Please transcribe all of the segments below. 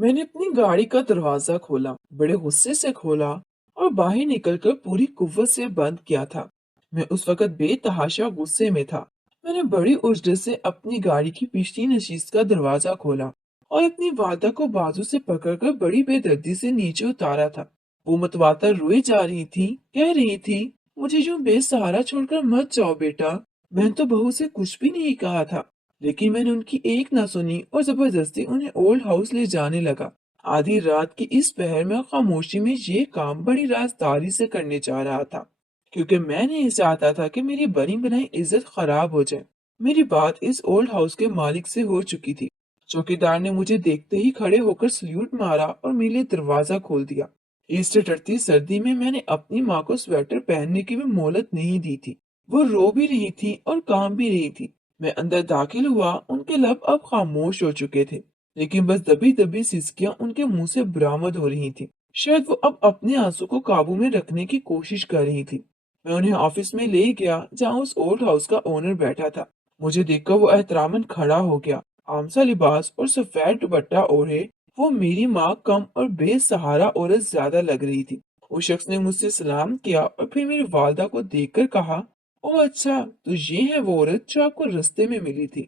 मैंने अपनी गाड़ी का दरवाजा खोला, बड़े गुस्से से खोला और बाहर निकलकर पूरी कुव्वत से बंद किया था। मैं उस वक्त बेतहाशा गुस्से में था। मैंने बड़ी उजड़त से अपनी गाड़ी की पिछली नशीस का दरवाजा खोला और अपनी वालदा को बाजू से पकड़कर बड़ी बेदर्दी से नीचे उतारा था। वो मतवातर रोई जा रही थी, कह रही थी, मुझे यूं बेसहारा छोड़कर मत जाओ बेटा। मैंने तो बहू से कुछ भी नहीं कहा था, लेकिन मैंने उनकी एक ना सुनी और जबरदस्ती उन्हें ओल्ड हाउस ले जाने लगा। आधी रात की इस पहर में खामोशी में ये काम बड़ी राजदारी से करने जा रहा था, क्योंकि मैं नहीं चाहता था कि मेरी बनी बनाई इज्जत खराब हो जाए। मेरी बात इस ओल्ड हाउस के मालिक से हो चुकी थी। चौकीदार ने मुझे देखते ही खड़े होकर सल्यूट मारा और मेरे लिए दरवाजा खोल दिया। इस डरती सर्दी में मैंने अपनी माँ को स्वेटर पहनने की भी मोहलत नहीं दी थी। वो रो भी रही थी और काम भी रही थी। मैं अंदर दाखिल हुआ, उनके लब अब खामोश हो चुके थे, लेकिन बस दबी दबी सिसकियां उनके मुंह से बरामद हो रही थी। शायद वो अब अपने आंसू को काबू में रखने की कोशिश कर रही थी। मैं उन्हें ऑफिस में ले गया, जहां उस ओल्ड हाउस का ओनर बैठा था। मुझे देखकर वो एहतरामन खड़ा हो गया। आमसा लिबास और सफेद दुपट्टा ओढ़े वो मेरी माँ कम और बेसहारा औरत ज्यादा लग रही थी। उस शख्स ने मुझसे सलाम किया और फिर मेरी वालदा को देखकर कहा, ओह अच्छा, तो ये है वो औरत जो आपको रास्ते में मिली थी।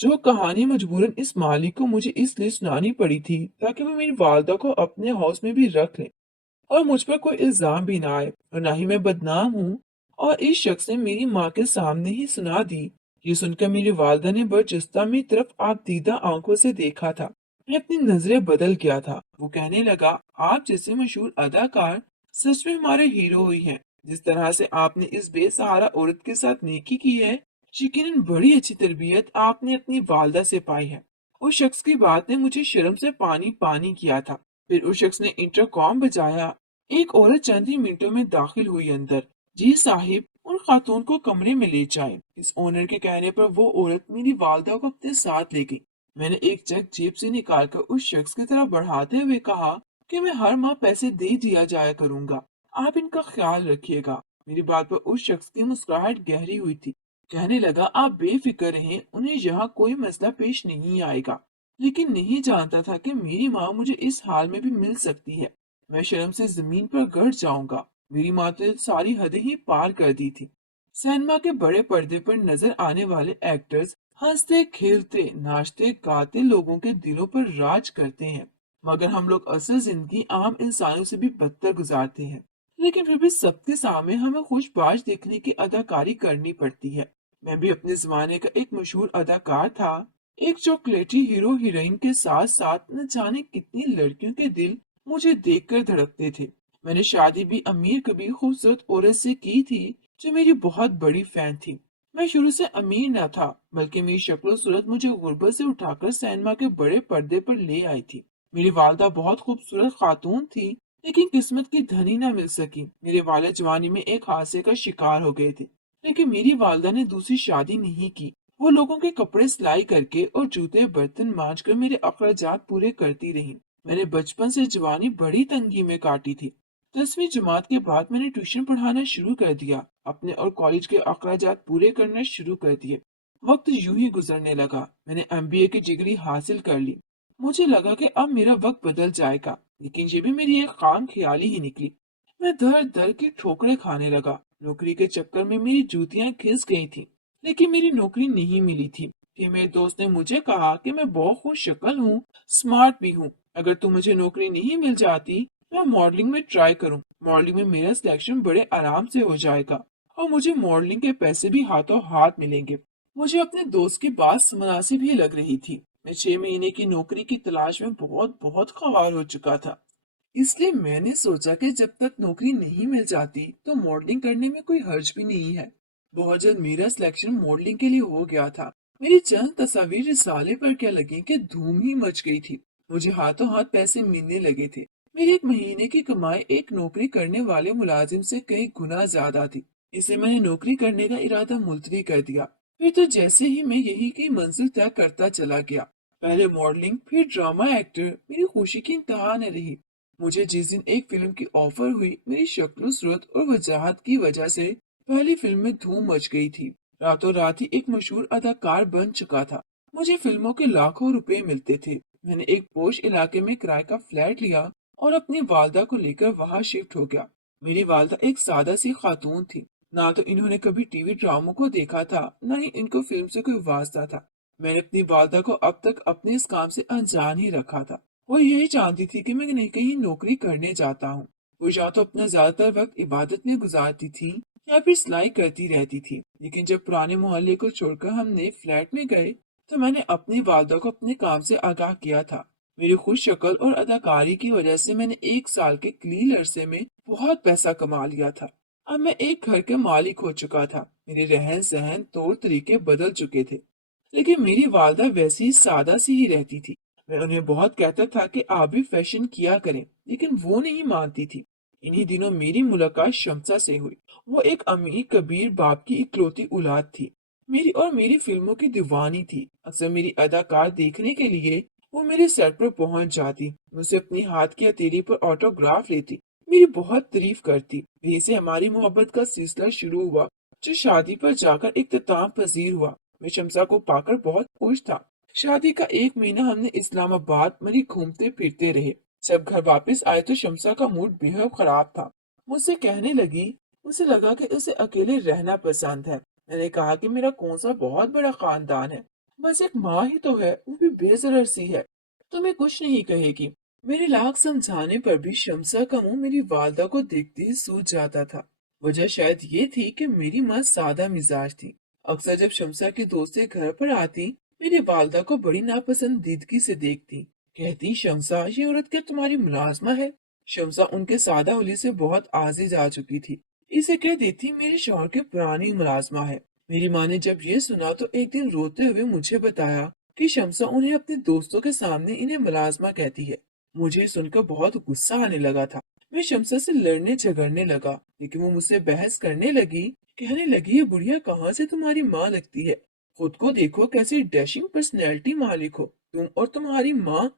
जो कहानी मजबूरन इस मालिक को मुझे इसलिए सुनानी पड़ी थी ताकि वो मेरी वालदा को अपने हाउस में भी रख ले और मुझ पर कोई इल्जाम भी ना आए और ना ही मैं बदनाम हूँ। और इस शख्स ने मेरी माँ के सामने ही सुना दी। ये सुनकर मेरी वालदा ने बरजस्ता मेरी तरफ आप दीदा आंखों से देखा था। मैं अपनी नजरें बदल गया था। वो कहने लगा, आप जैसे मशहूर अदाकार सच में हमारे हीरो ही हैं। जिस तरह से आपने इस बेसहारा औरत के साथ नेकी की है, यकीनन बड़ी अच्छी तरबियत आपने अपनी वालदा से पाई है। उस शख्स की बात ने मुझे शर्म से पानी पानी किया था। फिर उस शख्स ने इंटरकॉम बजाया। एक औरत चंद ही मिनटों में दाखिल हुई अंदर। जी साहिब, उन खातून को कमरे में ले जाए। इस ओनर के कहने पर वो औरत मेरी वालदा को अपने साथ ले गई। मैंने एक चेक जेब से निकालकर उस शख्स की तरफ बढ़ाते हुए कहा कि मैं हर माह पैसे दे दिया जाया करूंगा, आप इनका ख्याल रखिएगा। मेरी बात पर उस शख्स की मुस्कुराहट गहरी हुई थी। कहने लगा, आप बेफिक्र रहें, उन्हें यहाँ कोई मसला पेश नहीं आएगा। लेकिन नहीं जानता था कि मेरी माँ मुझे इस हाल में भी मिल सकती है। मैं शर्म से जमीन पर गिर जाऊंगा। मेरी माँ ने सारी हदें ही पार कर दी थी। सिनेमा के बड़े पर्दे पर नजर आने वाले एक्टर्स हंसते खेलते नाचते गाते लोगों के दिलों पर राज करते हैं, मगर हम लोग असल जिंदगी आम इंसानों से भी बदतर गुजारते हैं। लेकिन फिर भी सबके सामने हमें खुशबाश दिखने की अदाकारी करनी पड़ती है। मैं भी अपने जमाने का एक मशहूर अदाकार था। एक चॉकलेटी हीरो हीरोइन के साथ साथ न जाने कितनी लड़कियों के दिल मुझे देखकर धड़कते थे। मैंने शादी भी अमीर कबीर खूबसूरत औरत से की थी, जो मेरी बहुत बड़ी फैन थी। मैं शुरू से अमीर न था, बल्कि मेरी शक्ल सूरत मुझे गुर्बत से उठाकर सिनेमा के बड़े पर्दे पर ले आई थी। मेरी वालदा बहुत खूबसूरत खातून थी, लेकिन किस्मत की धनी न मिल सकी। मेरे वालिद जवानी में एक हादसे का शिकार हो गए थे, लेकिन मेरी वालदा ने दूसरी शादी नहीं की। वो लोगों के कपड़े सिलाई करके और जूते बर्तन मांज कर मेरे अखराजात पूरे करती रही। मैंने बचपन से जवानी बड़ी तंगी में काटी थी। 10वीं जमात के बाद मैंने ट्यूशन पढ़ाना शुरू कर दिया, अपने और कॉलेज के अखराजात पूरे करना शुरू कर दिए। वक्त यूं ही गुजरने लगा। मैंने एमबीए की डिग्री हासिल कर ली। मुझे लगा कि अब मेरा वक्त बदल जाएगा, लेकिन ये भी मेरी एक खाम ख्याली ही निकली। मैं दर दर की ठोकरें खाने लगा। नौकरी के चक्कर में मेरी जूतियां खिस गई थी, लेकिन मेरी नौकरी नहीं मिली थी। फिर मेरे दोस्त ने मुझे कहा कि मैं बहुत खुश शक्ल हूँ, स्मार्ट भी हूँ। अगर तू मुझे नौकरी नहीं मिल जाती, मैं मॉडलिंग में ट्राई करूँ। मॉडलिंग में मेरा सिलेक्शन बड़े आराम से हो जाएगा और मुझे मॉडलिंग के पैसे भी हाथों हाथ मिलेंगे। मुझे अपने दोस्त की बात मुनासिब ही लग रही थी। मैं 6 महीने की नौकरी की तलाश में बहुत बहुत ख्वार हो चुका था। इसलिए मैंने सोचा कि जब तक नौकरी नहीं मिल जाती तो मॉडलिंग करने में कोई हर्ज भी नहीं है। बहुत जल्द मेरा सिलेक्शन मॉडलिंग के लिए हो गया था। मेरी चंद तस्वीर रिसाले पर क्या लगी कि धूम ही मच गई थी। मुझे हाथों हाथ पैसे मिलने लगे थे। मेरी एक महीने की कमाई एक नौकरी करने वाले मुलाजिम से कई गुना ज्यादा थी। इसे मैंने नौकरी करने का इरादा मुलतवी कर दिया। फिर तो जैसे ही मैं यही की मंजिल तय करता चला गया, पहले मॉडलिंग फिर ड्रामा एक्टर, मेरी खुशी की इंतहा न रही। मुझे जिस दिन एक फिल्म की ऑफर हुई, मेरी शक्ल सूरत और वजाहत की वजह से पहली फिल्म में धूम मच गई थी। रातों रात ही एक मशहूर अदाकार बन चुका था। मुझे फिल्मों के लाखों रुपए मिलते थे। मैंने एक पोश इलाके में किराए का फ्लैट लिया और अपनी वालदा को लेकर वहां शिफ्ट हो गया। मेरी वालदा एक सादा सी खातून थी। ना तो इन्होंने कभी टीवी ड्रामों को देखा था, ना ही इनको फिल्म से कोई वास्ता था। मैंने अपनी वालदा को अब तक अपने इस काम से अनजान ही रखा था। वो यही जानती थी कि मैं कहीं कहीं नौकरी करने जाता हूँ। वो या तो अपना ज्यादातर वक्त इबादत में गुजारती थी या फिर सिलाई करती रहती थी। लेकिन जब पुराने मोहल्ले को छोड़कर हम नए फ्लैट में गए तो मैंने अपनी वालदा को अपने काम से आगाह किया था। मेरी खुश शक्ल और अदाकारी की वजह से मैंने एक साल के कलील अरसे में बहुत पैसा कमा लिया था। अब मैं एक घर के मालिक हो चुका था। मेरे रहन सहन तौर तरीके बदल चुके थे। लेकिन मेरी वालदा वैसी ही सादा सी ही रहती थी। मैं उन्हें बहुत कहता था कि आप भी फैशन किया करें, लेकिन वो नहीं मानती थी। इन्हीं दिनों मेरी मुलाकात शम्सा से हुई। वो एक अमीर कबीर बाप की इकलौती औलाद थी। मेरी फिल्मों की दीवानी थी। अक्सर मेरी अदाकार देखने के लिए वो मेरे सेट पर पहुंच जाती, मुझसे अपनी हाथ की हथेली पर ऑटोग्राफ लेती, मेरी बहुत तारीफ करती। यहीं से हमारी मोहब्बत का सिलसिला शुरू हुआ, जो शादी पर जाकर इख्तिताम पजीर हुआ। मैं शम्सा को पाकर बहुत खुश था। शादी का एक महीना हमने इस्लामाबाद में ही घूमते फिरते रहे। जब घर वापस आए तो शम्सा का मूड बेहद खराब था। मुझसे कहने लगी, उसे लगा कि उसे अकेले रहना पसंद है। मैंने कहा कि मेरा कौन सा बहुत बड़ा खानदान है, बस एक माँ ही तो है, वो भी बेजरर सी है, तुम्हें कुछ नहीं कहेगी। मेरे लाख समझाने पर भी शम्सा का मुंह मेरी वालदा को देखते ही सूज जाता था। वजह शायद ये थी कि मेरी माँ सादा मिजाज थी। अक्सर जब शम्सा की दोस्तें घर पर आती, मेरी वालदा को बड़ी नापसंदीदगी से देखती। कहती, शम्सा ये औरत क्या तुम्हारी मुलाजमा है? शम्सा उनके सादा होली से बहुत आजीज आ चुकी थी। इसे कह देती मेरे शौहर की पुरानी मुलाजमा है। मेरी माँ ने जब ये सुना तो एक दिन रोते हुए मुझे बताया कि शम्सा उन्हें अपने दोस्तों के सामने इन्हें मुलाजमा कहती है। मुझे सुनकर बहुत गुस्सा आने लगा था। मैं शम्सा से लड़ने झगड़ने लगा, लेकिन वो मुझसे बहस करने लगी। कहने लगी, ये बुढ़िया कहाँ से तुम्हारी माँ लगती है? खुद को देखो, कैसी डैशिंग पर्सनैलिटी मालिक हो तुम, और तुम्हारी माँ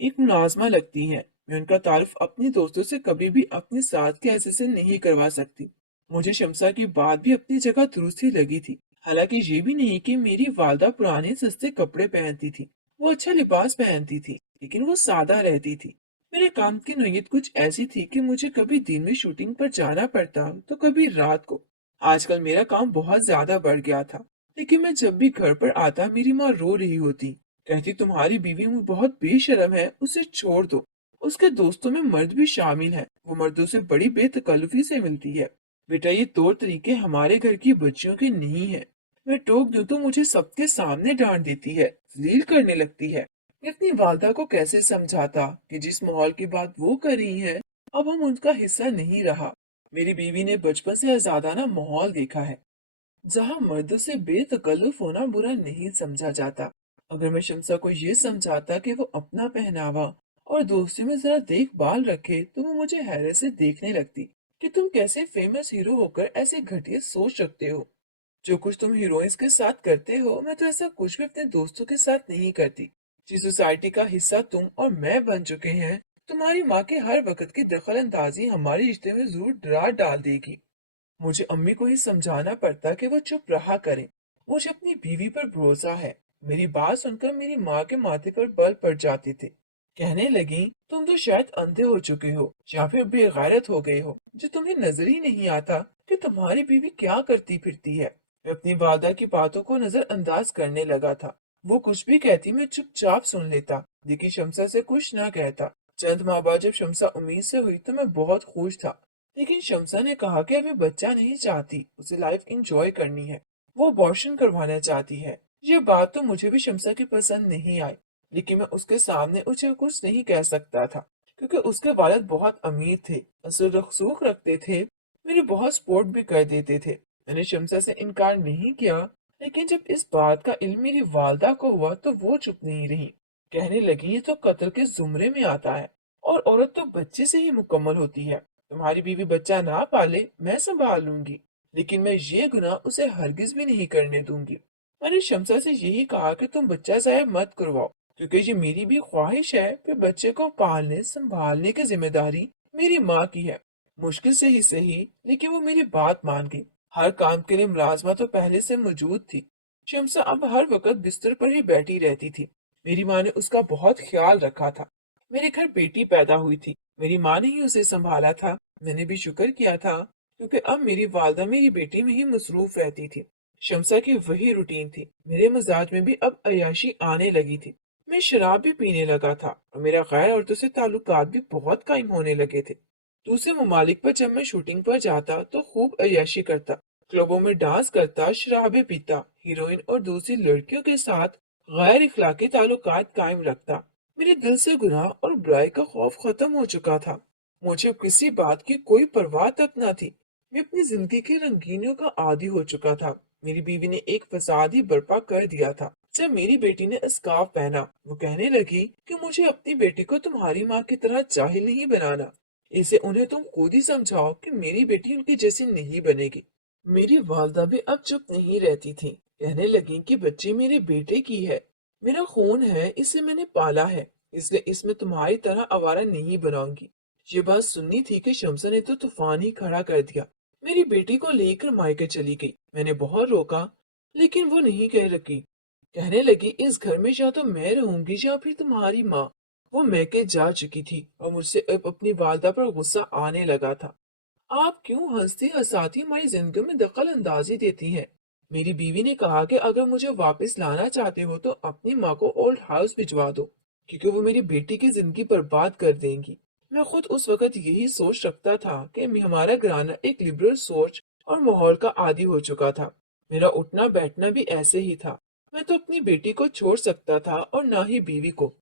एक मुलाजमा लगती है। मैं उनका तारुफ अपने दोस्तों से कभी भी अपने साथ के हैसियत से नहीं करवा सकती। मुझे शम्सा की बात भी अपनी जगह दुरुस्त ही लगी थी। हालांकि ये भी नहीं कि मेरी वालदा पुराने सस्ते कपड़े पहनती थी। वो अच्छा लिबास पहनती थी, लेकिन वो सादा रहती थी। मेरे काम की नोयत कुछ ऐसी थी कि मुझे कभी दिन में शूटिंग पर जाना पड़ता तो कभी रात को। आजकल मेरा काम बहुत ज्यादा बढ़ गया था, लेकिन मैं जब भी घर पर आता मेरी माँ रो रही होती। कहती, तुम्हारी बीवी में बहुत बेशर्म है, उसे छोड़ दो। उसके दोस्तों में मर्द भी शामिल हैं, वो मर्दों से बड़ी बेतकल्लुफी से मिलती है। बेटा, ये तौर तरीके हमारे घर की बच्चियों के नहीं है। मैं टोक दूं तो मुझे सबके सामने डांट देती है, जलील करने लगती है। मैं अपनी वालदा को कैसे समझाता कि जिस माहौल की बात वो कर रही है, अब हम उनका हिस्सा नहीं रहा। मेरी बीवी ने बचपन से आजादाना माहौल देखा है, जहाँ मर्द से बेतकल्लुफ होना बुरा नहीं समझा जाता। अगर मैं शम्सा को ये समझाता कि वो अपना पहनावा और दोस्ती में जरा देखभाल रखे, तो वो मुझे हैरत से देखने लगती कि तुम कैसे फेमस हीरो होकर ऐसे घटिया सोच रखते हो। जो कुछ तुम हीरोइंस के साथ करते हो, मैं तो ऐसा कुछ भी अपने दोस्तों के साथ नहीं करती। जिस सोसाइटी का हिस्सा तुम और मैं बन चुके हैं, तुम्हारी माँ के हर वक्त की दखल अंदाजी हमारे रिश्ते में जरूर दरार डाल देगी। मुझे अम्मी को ही समझाना पड़ता कि वो चुप रहा करें। मुझे अपनी बीवी पर भरोसा है। मेरी बात सुनकर मेरी माँ के माथे पर बल पड़ जाते थे। कहने लगी, तुम तो शायद अंधे हो चुके हो या फिर बेगैरत हो गए हो, जो तुम्हें नजर ही नहीं आता कि तुम्हारी बीवी क्या करती फिरती है। मैं अपनी वादा की बातों को नजरअंदाज करने लगा था। वो कुछ भी कहती मैं चुपचाप सुन लेता, लेकिन शम्सा से कुछ ना कहता। चंद माह बाद जब शम्सा उम्मीद से हुई तो मैं बहुत खुश था। लेकिन शम्सा ने कहा कि अभी बच्चा नहीं चाहती, उसे लाइफ इंजॉय करनी है। वो अबॉर्शन करवाना चाहती है। ये बात तो मुझे भी शम्सा की पसंद नहीं आई, लेकिन मैं उसके सामने उसे कुछ नहीं कह सकता था, क्योंकि उसके वालिद बहुत अमीर थे, असल रसूख रखते थे, मेरी बहुत सपोर्ट भी कर देते थे। मैंने शम्सा से इनकार नहीं किया, लेकिन जब इस बात का इल्म मेरी वालदा को हुआ तो वो चुप नहीं रही। कहने लगी, ये तो कत्ल के जुमरे में आता है, और औरत तो बच्चे से ही मुकम्मल होती है। तुम्हारी बीवी बच्चा ना पाले, मैं संभाल लूंगी, लेकिन मैं ये गुनाह उसे हरगिज भी नहीं करने दूंगी। मैंने शम्सा से यही कहा कि तुम बच्चा जाया मत करवाओ, क्योंकि ये मेरी भी ख्वाहिश है कि बच्चे को पालने संभालने की जिम्मेदारी मेरी माँ की है। मुश्किल से ही सही, लेकिन वो मेरी बात मान गई। हर काम के लिए मुलाजमा तो पहले से मौजूद थी। शम्सा अब हर वक्त बिस्तर पर ही बैठी रहती थी। मेरी माँ ने उसका बहुत ख्याल रखा था। मेरे घर बेटी पैदा हुई थी, मेरी माँ ने ही उसे संभाला था। मैंने भी शुक्र किया था, क्योंकि अब मेरी वालदा मेरी बेटी में ही मसरूफ रहती थी। शमसा की वही रूटीन थी। मेरे मिजाज में भी अब अय्याशी आने लगी थी। मैं शराब भी पीने लगा था और मेरा गैर औरतों से ताल्लुकात भी बहुत कायम होने लगे थे। दूसरे ममालिक पर जब मैं शूटिंग पर जाता तो खूब अय्याशी करता, क्लबों में डांस करता, शराबें पीता, हीरोइन और दूसरी लड़कियों के साथ गैर इखलाकी ताल्लुकात कायम रखता। मेरे दिल से गुनाह और बुराई का खौफ खत्म हो चुका था। मुझे अब किसी बात की कोई परवाह तक न थी। मैं अपनी जिंदगी की रंगीनियों का आदी हो चुका था। मेरी बीवी ने एक फसाद ही बर्पा कर दिया था। जब मेरी बेटी ने स्कार्फ पहना, वो कहने लगी कि मुझे अपनी बेटी को तुम्हारी माँ की तरह जाहिल नहीं बनाना। इसे उन्हें तुम खुद ही समझाओ कि मेरी बेटी उनकी जैसी नहीं बनेगी। मेरी वालदा भी अब चुप नहीं रहती थी। कहने लगी कि बच्ची मेरे बेटे की है, मेरा खून है, इसे मैंने पाला है, इसलिए इसमें तुम्हारी तरह आवारा नहीं बनाऊंगी। ये बात सुननी थी कि शमसा ने तो तूफान ही खड़ा कर दिया। मेरी बेटी को लेकर मायके चली गई। मैंने बहुत रोका, लेकिन वो नहीं कह रही। कहने लगी इस घर में या तो मैं रहूंगी या फिर तुम्हारी माँ। वो मैके जा चुकी थी और मुझसे अब अपनी वालदा पर गुस्सा आने लगा था। आप क्यों हंसती हंसाती हमारी जिंदगी में दखल अंदाजी देती हैं? मेरी बीवी ने कहा कि अगर मुझे वापस लाना चाहते हो तो अपनी माँ को ओल्ड हाउस भिजवा दो, क्योंकि वो मेरी बेटी की जिंदगी बर्बाद कर देंगी। मैं खुद उस वक्त यही सोच रखता था कि हमारा घराना एक लिबरल सोच और माहौल का आदी हो चुका था। मेरा उठना बैठना भी ऐसे ही था। मैं तो अपनी बेटी को छोड़ सकता था और ना ही बीवी को।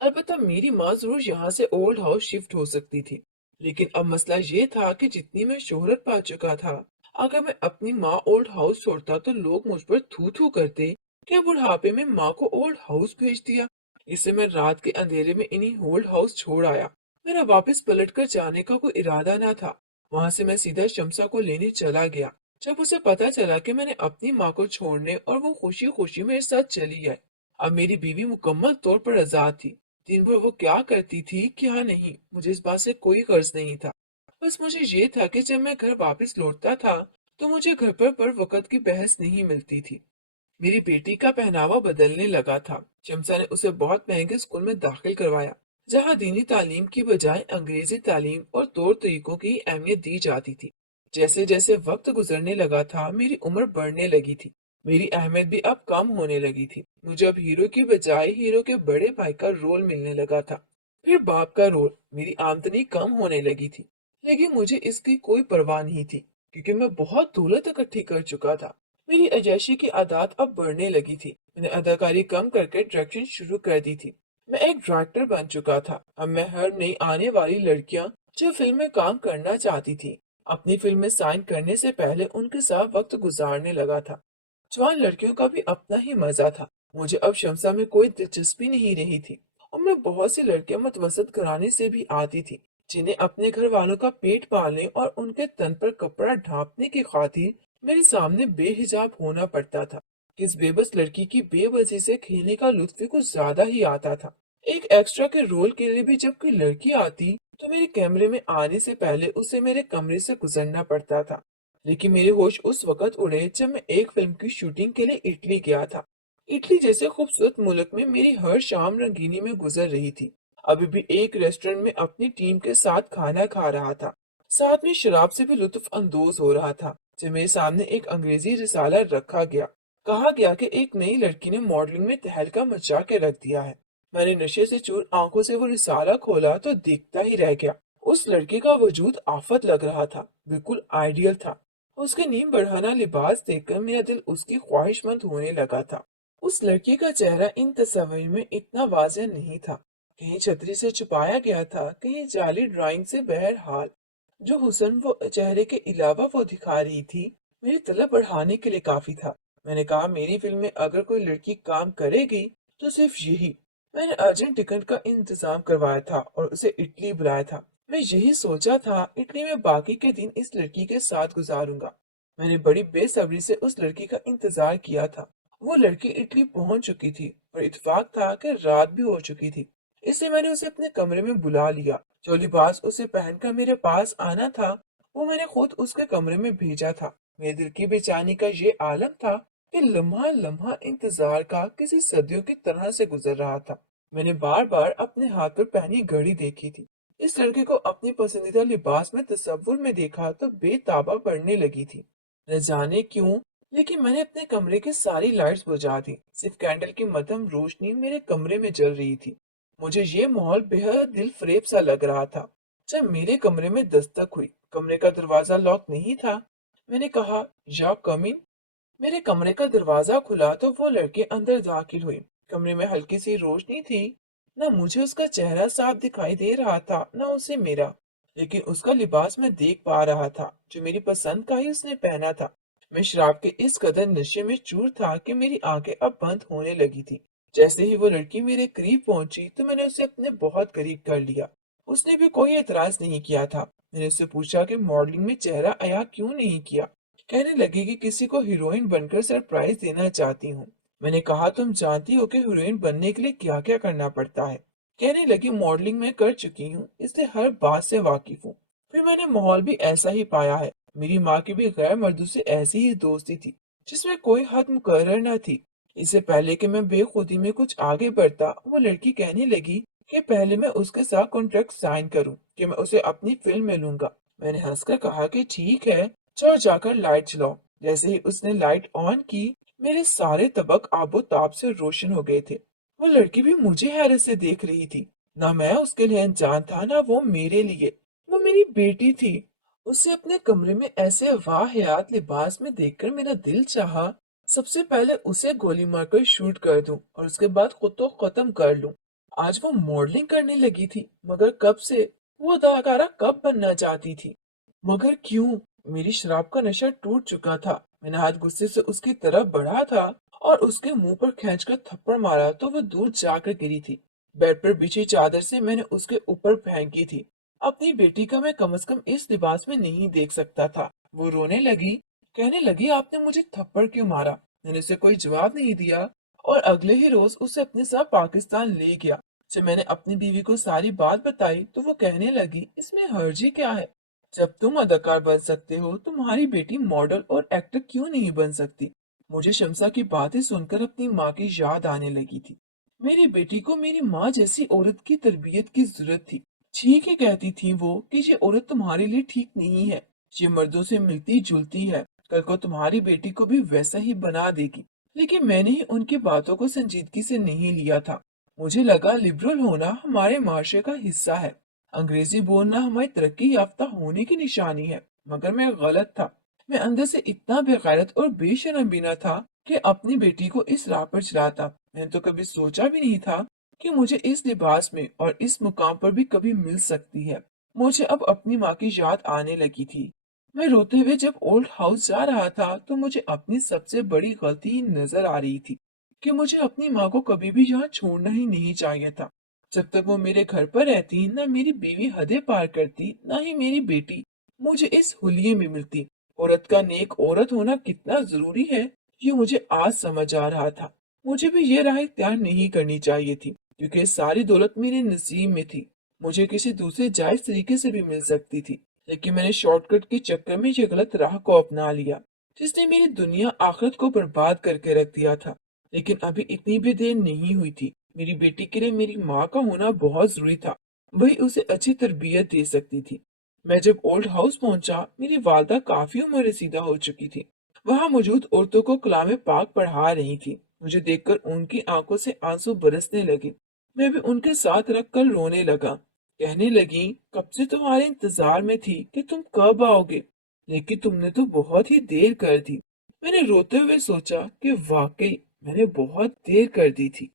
अलबत्ता मेरी माँ जरूर यहाँ से ओल्ड हाउस शिफ्ट हो सकती थी। लेकिन अब मसला ये था कि जितनी मैं शोहरत पा चुका था, अगर मैं अपनी माँ ओल्ड हाउस छोड़ता तो लोग मुझ पर थू थू करते कि बुढ़ापे में माँ को ओल्ड हाउस भेज दिया। इससे मैं रात के अंधेरे में इन्हीं ओल्ड हाउस छोड़ आया। मेरा वापस पलट कर जाने का कोई इरादा ना था। वहां से मैं सीधा शमसा को लेने चला गया। जब उसे पता चला कि मैंने अपनी माँ को छोड़ने और वो खुशी खुशी मेरे साथ चली है। अब मेरी बीवी मुकम्मल तौर पर आजाद थी। दिन भर वो क्या करती थी क्या नहीं, मुझे इस बात से कोई गर्ज नहीं था। बस मुझे ये था कि जब मैं घर वापस लौटता था तो मुझे घर पर वक्त की बहस नहीं मिलती थी। मेरी बेटी का पहनावा बदलने लगा था। शमसा ने उसे बहुत महंगे स्कूल में दाखिल करवाया, जहाँ दीनी तालीम की बजाय अंग्रेजी तालीम और तौर तरीकों की अहमियत दी जाती थी। जैसे जैसे वक्त गुजरने लगा था, मेरी उम्र बढ़ने लगी थी। मेरी अहमियत भी अब कम होने लगी थी। मुझे अब हीरो की बजाय हीरो के बड़े भाई का रोल मिलने लगा था, फिर बाप का रोल। मेरी आमदनी कम होने लगी थी, लेकिन मुझे इसकी कोई परवाह नहीं थी, क्योंकि मैं बहुत दौलत इकट्ठी कर चुका था। मेरी अय्याशी की आदत अब बढ़ने लगी थी। मैंने अदाकारी कम करके डायरेक्शन शुरू कर दी थी। मैं एक डायरेक्टर बन चुका था। अब मैं हर नई आने वाली लड़कियां जो फिल्म में काम करना चाहती थी, अपनी फिल्म में साइन करने से पहले उनके साथ वक्त गुजारने लगा था। जवान लड़कियों का भी अपना ही मजा था। मुझे अब शमसा में कोई दिलचस्पी नहीं रही थी, और मैं बहुत सी लड़कियां मतवसत घराने से भी आती थी, जिन्हें अपने घर वालों का पेट पालने और उनके तन पर कपड़ा ढांपने की खातिर मेरे सामने बेहिजाब होना पड़ता था। इस बेबस लड़की की बेबसी से खेलने का लुत्फ भी कुछ ज्यादा ही आता था। एक एक्स्ट्रा के रोल के लिए भी जब कोई लड़की आती तो मेरे कैमरे में आने से पहले उसे मेरे कमरे से गुजरना पड़ता था। लेकिन मेरे होश उस वक्त उड़े जब मैं एक फिल्म की शूटिंग के लिए इटली गया था। इटली जैसे खूबसूरत मुल्क में मेरी हर शाम रंगीनी में गुजर रही थी। अभी भी एक रेस्टोरेंट में अपनी टीम के साथ खाना खा रहा था, साथ में शराब से भी लुत्फ अंदोज हो रहा था, जब मेरे सामने एक अंग्रेजी रिसाला रखा गया। कहा गया कि एक नई लड़की ने मॉडलिंग में तहलका मचा के रख दिया है। मैंने नशे से चूर आंखों से वो रिसाला खोला तो देखता ही रह गया। उस लड़के का वजूद आफत लग रहा था, बिल्कुल आइडियल था। उसके नीम बढ़ाना लिबास देखकर मेरा दिल उसकी ख्वाहिशमंद होने लगा था। उस लड़की का चेहरा इन तस्वीर में इतना वाज़ेह नहीं था। कहीं छतरी से छुपाया गया था, कहीं जाली ड्राइंग से। बहरहाल जो हुस्न वो चेहरे के अलावा वो दिखा रही थी, मेरी तलब बढ़ाने के लिए काफी था। मैंने कहा मेरी फिल्म में अगर कोई लड़की काम करेगी तो सिर्फ यही। मैंने अर्जेंट टिकट का इंतजाम करवाया था और उसे इटली बुलाया था। मैं यही सोचा था इटली में बाकी के दिन इस लड़की के साथ गुजारूंगा। मैंने बड़ी बेसब्री से उस लड़की का इंतजार किया था। वो लड़की इटली पहुंच चुकी थी और इत्तेफाक था कि रात भी हो चुकी थी, इसलिए मैंने उसे अपने कमरे में बुला लिया। जो लिबास उसे पहनकर मेरे पास आना था, वो मैंने खुद उसके कमरे में भेजा था। मेरे दिल की बेचैनी का ये आलम था कि लम्हा लम्हा इंतजार का किसी सदियों की तरह से गुजर रहा था। मैंने बार बार अपने हाथ पर पहनी घड़ी देखी थी। इस लड़के को अपनी पसंदीदा लिबास में तस्वुर में देखा तो बेताबा बढ़ने लगी थी। न जाने क्यों, लेकिन मैंने अपने कमरे की सारी लाइट्स बुझा दी। सिर्फ कैंडल की मध्यम रोशनी मेरे कमरे में जल रही थी। मुझे ये माहौल बेहद दिल फरेब सा लग रहा था। जब मेरे कमरे में दस्तक हुई, कमरे का दरवाजा लॉक नहीं था। मैंने कहा, या कम इन। मेरे कमरे का दरवाजा खुला तो वो लड़की अंदर दाखिल हुई। कमरे में हल्की सी रोशनी थी। न मुझे उसका चेहरा साफ दिखाई दे रहा था, न उसे मेरा, लेकिन उसका लिबास मैं देख पा रहा था, जो मेरी पसंद का ही उसने पहना था। मैं शराब के इस कदर नशे में चूर था कि मेरी आंखें अब बंद होने लगी थी। जैसे ही वो लड़की मेरे करीब पहुंची तो मैंने उसे अपने बहुत करीब कर लिया। उसने भी कोई एतराज नहीं किया था। मैंने उससे पूछा कि मॉडलिंग में चेहरा अया क्यों नहीं किया। कहने लगी कि किसी को हीरोइन बनकर सरप्राइज देना चाहती हूँ। मैंने कहा, तुम जानती हो कि हीरोइन बनने के लिए क्या क्या करना पड़ता है। कहने लगी, मॉडलिंग में कर चुकी हूँ, इसलिए हर बात से वाकिफ हूँ। फिर मैंने माहौल भी ऐसा ही पाया है। मेरी माँ की भी गैर मर्दों से ऐसी ही दोस्ती थी, जिसमें कोई हद मुकर्रर न थी। इससे पहले कि मैं बेखुदी में कुछ आगे बढ़ता, वो लड़की कहने लगी कि पहले मैं उसके साथ कॉन्ट्रैक्ट साइन करूं कि मैं उसे अपनी फिल्म में लूंगा। मैंने हंसकर कहा कि ठीक है, चलो जाकर लाइट चलाओ। जैसे ही उसने लाइट ऑन की, मेरे सारे तबक आबोताब से रोशन हो गए थे। वो लड़की भी मुझे हैरत से देख रही थी। ना मैं उसके लिए अनजान था, ना वो मेरे लिए। वो मेरी बेटी थी। उसे अपने कमरे में ऐसे वाहियात लिबास में देखकर मेरा दिल चाहा, सबसे पहले उसे गोली मारकर शूट कर दूं और उसके बाद खुद तो खत्म कर लूं। आज वो मॉडलिंग करने लगी थी, मगर कब से? वो अदाकारा कब बनना चाहती थी, मगर क्यों? मेरी शराब का नशा टूट चुका था। मैंने हाथ गुस्से से उसकी तरफ बढ़ा था और उसके मुंह पर खींचकर थप्पड़ मारा तो वो दूर जाकर गिरी थी। बेड पर बिछी चादर से मैंने उसके ऊपर फेंकी थी। अपनी बेटी का मैं कम से कम इस लिबास में नहीं देख सकता था। वो रोने लगी, कहने लगी, आपने मुझे थप्पड़ क्यों मारा? मैंने उसे कोई जवाब नहीं दिया और अगले ही रोज उसे अपने साथ पाकिस्तान ले गया। जब मैंने अपनी बीवी को सारी बात बताई तो वो कहने लगी, इसमें हर्जी क्या है? जब तुम अदाकार बन सकते हो, तुम्हारी बेटी मॉडल और एक्टर क्यों नहीं बन सकती? मुझे शमसा की बातें सुनकर अपनी माँ की याद आने लगी थी। मेरी बेटी को मेरी माँ जैसी औरत की तरबियत की जरूरत थी। ठीक ही कहती थी वो कि ये औरत तुम्हारे लिए ठीक नहीं है। ये मर्दों से मिलती जुलती है, कल को तुम्हारी बेटी को भी वैसा ही बना देगी। लेकिन मैंने ही उनकी बातों को संजीदगी से नहीं लिया था। मुझे लगा लिबरल होना हमारे माशरे का हिस्सा है, अंग्रेजी बोलना हमारी तरक्की याफ्ता होने की निशानी है। मगर मैं गलत था। मैं अंदर से इतना बेगैरत और बेशरम भी न था कि अपनी बेटी को इस राह पर चलाता। मैंने तो कभी सोचा भी नहीं था कि मुझे इस लिबास में और इस मुकाम पर भी कभी मिल सकती है। मुझे अब अपनी माँ की याद आने लगी थी। मैं रोते हुए जब ओल्ड हाउस जा रहा था तो मुझे अपनी सबसे बड़ी गलती नजर आ रही थी कि मुझे अपनी माँ को कभी भी यहाँ छोड़ना ही नहीं चाहिए था। जब तक वो मेरे घर पर रहती, न मेरी बीवी हदें पार करती, न ही मेरी बेटी मुझे इस हुलिये में मिलती। औरत का नेक औरत होना कितना जरूरी है, ये मुझे आज समझ आ रहा था। मुझे भी ये राह इख्तियार नहीं करनी चाहिए थी, क्योंकि सारी दौलत मेरे नसीब में थी। मुझे किसी दूसरे जायज तरीके से भी मिल सकती थी, लेकिन मैंने शॉर्टकट के चक्कर में ये गलत राह को अपना लिया, जिसने मेरी दुनिया आखिरत को बर्बाद करके रख दिया था। लेकिन अभी इतनी भी देर नहीं हुई थी। मेरी बेटी के लिए मेरी माँ का होना बहुत जरूरी था। वही उसे अच्छी तरबियत दे सकती थी। मैं जब ओल्ड हाउस पहुंचा, मेरी वालदा काफी उम्र रसीदा हो चुकी थी। वहां मौजूद औरतों को कलाम पाक पढ़ा रही थी। मुझे देखकर उनकी आंखों से आंसू बरसने लगे। मैं भी उनके साथ रख कर रोने लगा। कहने लगी, कब से तुम्हारे इंतजार में थी कि तुम कब आओगे, लेकिन तुमने तो बहुत ही देर कर दी। मैंने रोते हुए सोचा कि वाकई मैंने बहुत देर कर दी थी।